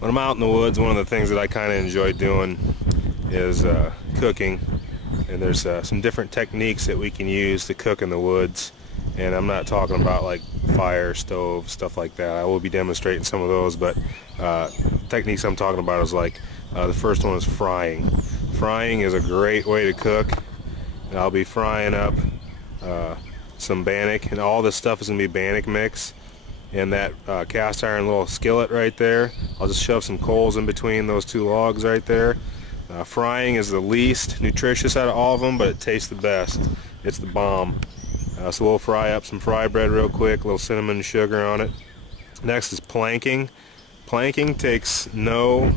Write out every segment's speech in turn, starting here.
When I'm out in the woods, one of the things that I kind of enjoy doing is cooking, and there's some different techniques that we can use to cook in the woods. And I'm not talking about like fire, stove, stuff like that. I will be demonstrating some of those, but techniques I'm talking about is like the first one is frying. Frying is a great way to cook. And I'll be frying up some bannock, and all this stuff is going to be bannock mix. And that cast iron little skillet right there, I'll just shove some coals in between those two logs right there. Frying is the least nutritious out of all of them, but it tastes the best. It's the bomb. So we'll fry up some fry bread real quick, a little cinnamon and sugar on it. Next is planking. Planking takes no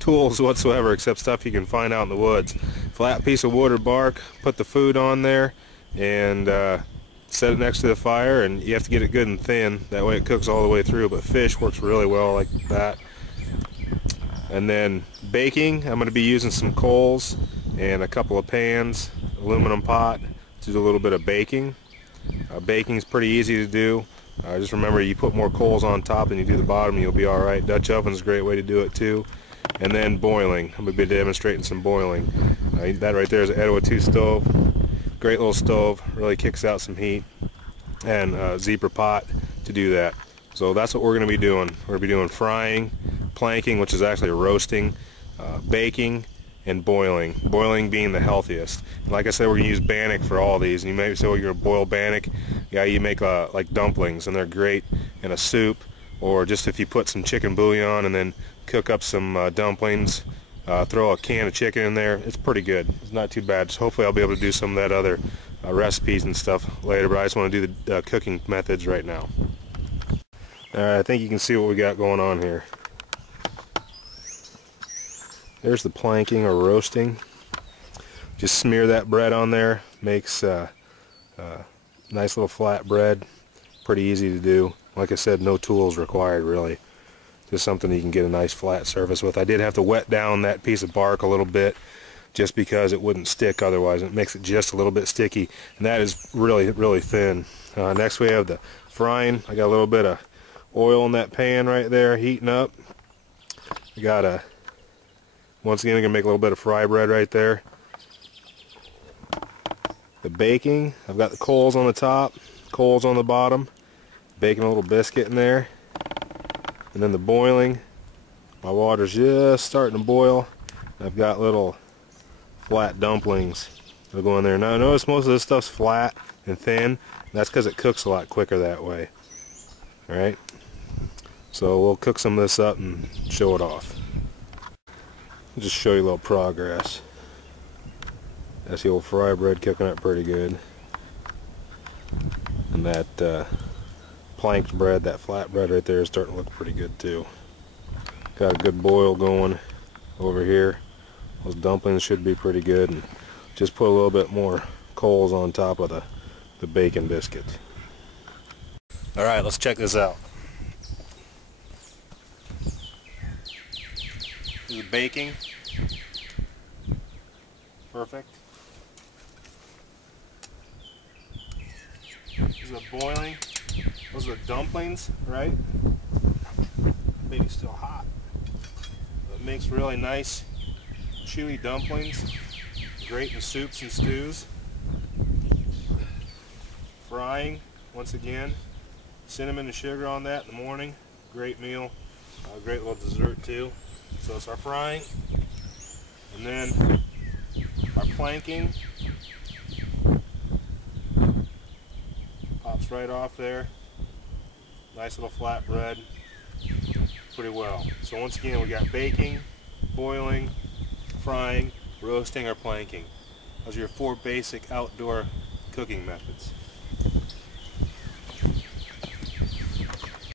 tools whatsoever except stuff you can find out in the woods. Flat piece of wood or bark, put the food on there, and set it next to the fire, and you have to get it good and thin, that way it cooks all the way through. But fish works really well like that. And then baking, I'm going to be using some coals and a couple of pans, aluminum pot, to do a little bit of baking. Baking is pretty easy to do. Just remember, you put more coals on top than you do the bottom, and you'll be alright. Dutch oven is a great way to do it too. And then boiling, I'm going to be demonstrating some boiling. That right there is an Edward 2 stove. Great little stove, really kicks out some heat, and a zebra pot to do that. So that's what we're going to be doing. We're going to be doing frying, planking, which is actually roasting, baking, and boiling. Boiling being the healthiest. And like I said, we're going to use bannock for all these. And you may say, well, you're going to boil bannock. Yeah, you make like dumplings, and they're great in a soup, or just if you put some chicken bouillon and then cook up some dumplings. Throw a can of chicken in there. It's pretty good. It's not too bad. So hopefully I'll be able to do some of that other recipes and stuff later, but I just want to do the cooking methods right now. Alright, I think you can see what we got going on here. There's the planking or roasting. Just smear that bread on there. Makes nice little flat bread. Pretty easy to do. Like I said, no tools required really. Just something you can get a nice flat surface with. I did have to wet down that piece of bark a little bit just because it wouldn't stick otherwise. It makes it just a little bit sticky, and that is really, really thin. Next we have the frying. I got a little bit of oil in that pan right there heating up. I got once again, I'm going to make a little bit of fry bread right there. The baking, I've got the coals on the top, coals on the bottom, baking a little biscuit in there. And then the boiling, my water's just starting to boil. I've got little flat dumplings that go in there. Now notice most of this stuff's flat and thin, and that's because it cooks a lot quicker that way. Alright, so we'll cook some of this up and show it off. I'll just show you a little progress. That's the old fry bread cooking up pretty good. And that planked bread, that flat bread right there, is starting to look pretty good too. Got a good boil going over here. Those dumplings should be pretty good, and just put a little bit more coals on top of the bacon biscuits. Alright, let's check this out. This is baking. Perfect. This is the boiling. Those are the dumplings, right? Baby's still hot. It makes really nice, chewy dumplings. Great in soups and stews. Frying, once again. Cinnamon and sugar on that in the morning. Great meal. Great little dessert too. So it's our frying. And then our planking. Pops right off there. Nice little flat bread, pretty well. So once again, we got baking, boiling, frying, roasting, or planking. Those are your 4 basic outdoor cooking methods.